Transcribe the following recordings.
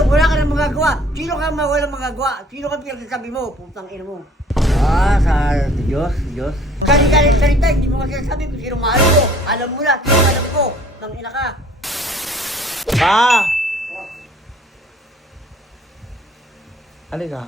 wala ka nang magagawa. Sino ka walang magagawa? Sino ka pinagsasabi mo? Putang ina mo. Sa Diyos. Galing salita, hindi mo kasi sabi kung sino mahal ko. Alam mo na, sino alam ko. Nang ina ka. Pa! Halika.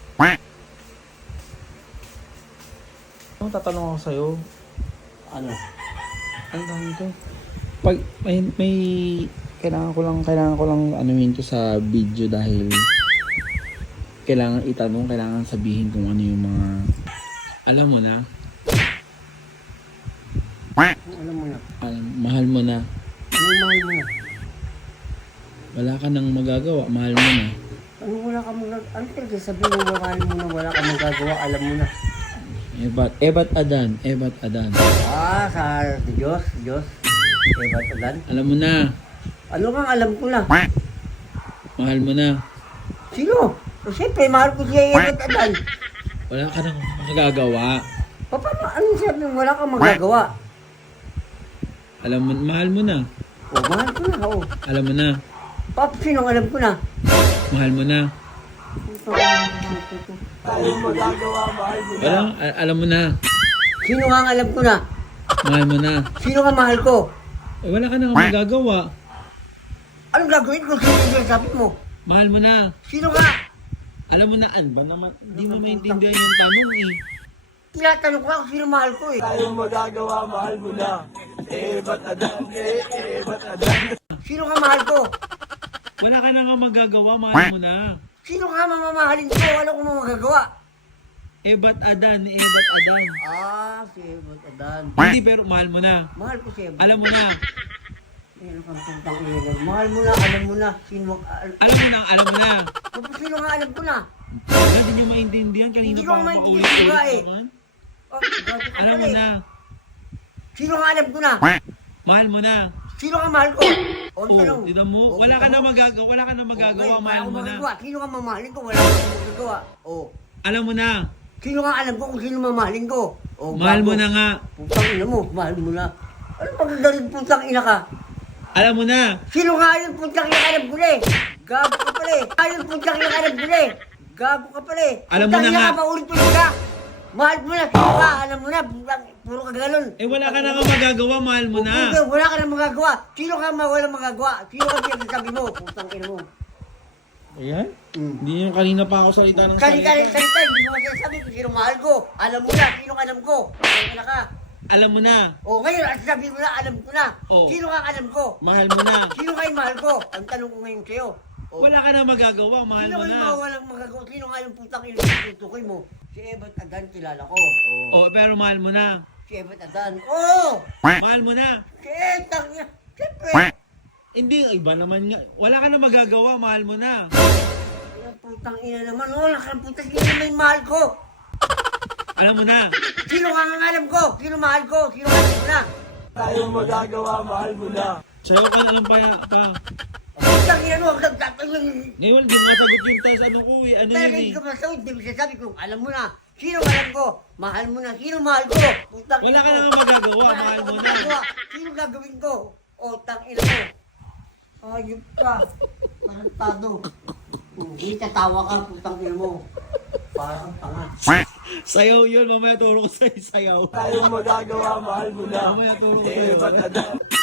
Tatanong ako sa'yo. Ano? Ang dami ko. Pag may kailangan ko lang anuhin to sa video dahil kailangan itanong, kailangan sabihin kung ano yung mga alam mo na. Alam mo na. Mahal mo na. Anong mahal mo na? Wala ka nang magagawa, mahal mo na. Ano wala ka magagawa? Ano talaga sabihin mo mahal mo na wala ka magagawa? Alam mo na. Ebat Adan. Sa Diyos. Ebat Adan. Alam mo na. Ano kang alam ko na? Mahal mo na. Sino? O siyempre, mahal ko siya Ebat Adan. Wala ka nang magagawa. Paano? Ano sabi mo? Wala kang magagawa? Alam mo, mahal mo na. O, mahal ko na. O. Alam mo na. Sino ang alam ko na? Mahal mo na. Wala, alam mo na. Sino nga ang alam ko na? Mahal mo na. Sino nga mahal ko? Wala ka nang magagawa. Anong gagawin ko? Sino yung sabi mo? Mahal mo na. Sino nga? Alam mo na, ba naman? Hindi mo maintindihan yung tanong eh. Tinatanong ko kung sino mahal ko eh. Tayong magagawa, mahal mo na. Ba't adan? Ba't adan? Sino nga mahal ko? Wala ka na nga magagawa, mahal mo na. Sino nga mamamahalin ko? Wala ko magagawa. Ba't Adan. Si Ebat Adan. Hindi, pero mahal mo na. Mahal ko si Ebat. Alam mo na. Ano kang tantang ilan? Mahal mo na, alam mo na. Sino Alam mo na. Sino nga alam ko na? Wala, hindi nyo maintindihan. Kanina Hindi ko pa maintindihan nga eh. naman. Gago ka Alam pala mo eh. na. Sino nga alam ko na? Mahal mo na. Sino nga mahal ko? Tanong. Tignan mo. Wala ka na magagawa, mahal mo na. Sino nga mamahalin ko? Wala akong magagawa. Alam mo na. Sino nga alam ko kung sino mamahalin ko? Mahal mo na nga. Putang ina mo, mahal mo na. Ano magagaling putang ina ka? Alam mo na. Sino nga yung putang ina ka alam ko na eh? Gago ka pala eh. Ayun putang ina ka alam ko na eh. Gago ka pala eh. Alam mo na Putang ina nga. ka, paulit-ulit ka. Mahal mo na, sino ka? Alam mo na, puro ka galon. Wala ka na nga magagawa, mahal mo na. Wala ka na magagawa. Sino ka walang magagawa? Sino ka pinagsasabi mo? Putang ina mo. Ayan. Hindi nyo kanina pa ako salita ng Salita, hindi mo kasi sabi kung sino mahal ko. Alam mo na, sino ka alam ko. Putang ina ka. Alam mo na. Ngayon, sabi mo na, alam ko na. Sino ka alam ko? Mahal mo na. Sino ka yung mahal ko? Ang tanong ko ngayon sa'yo. Wala ka na magagawa, mahal Sino mo kayo na. walang magagawa? Sino nga yung putang ina yung tutukoy mo? Si Ebat Adan, kilala ko. Pero mahal mo na. Si Ebat Adan. Mahal mo na. Si Ebat niya. Siyempre. Hindi, iba naman nga. Wala ka na magagawa, mahal mo na. Yung putang ina naman. Wala ka ng putang ina naman yung mahal ko. Alam mo na. Sino ka nga alam ko? Sino mahal ko? Sino ka alam ko na? Tayong magagawa, mahal mo na. Sayo ka na lang pa. Putang ina mo. Ngayon, di masagot yung tas ano ko eh. Ano Talaga yun hindi eh. ka masagot. Hindi mo sasabi kung alam mo na. Sino alam ko? Mahal mo na. Sino mahal ko? Putang Wala ina ka mo. na nga magagawa, Wala mahal akong mo na. magagawa. Sino gagawin ko? Tang ina mo. Ayup ka. Parantado. Hindi tatawa ka, putang ina mo. Parang tanga. Sayaw yun, mamaya turo ko sa'yo sayaw. Tayong magagawa, mahal mo na. Mamaya turo ko sa'yo. Ba't adan?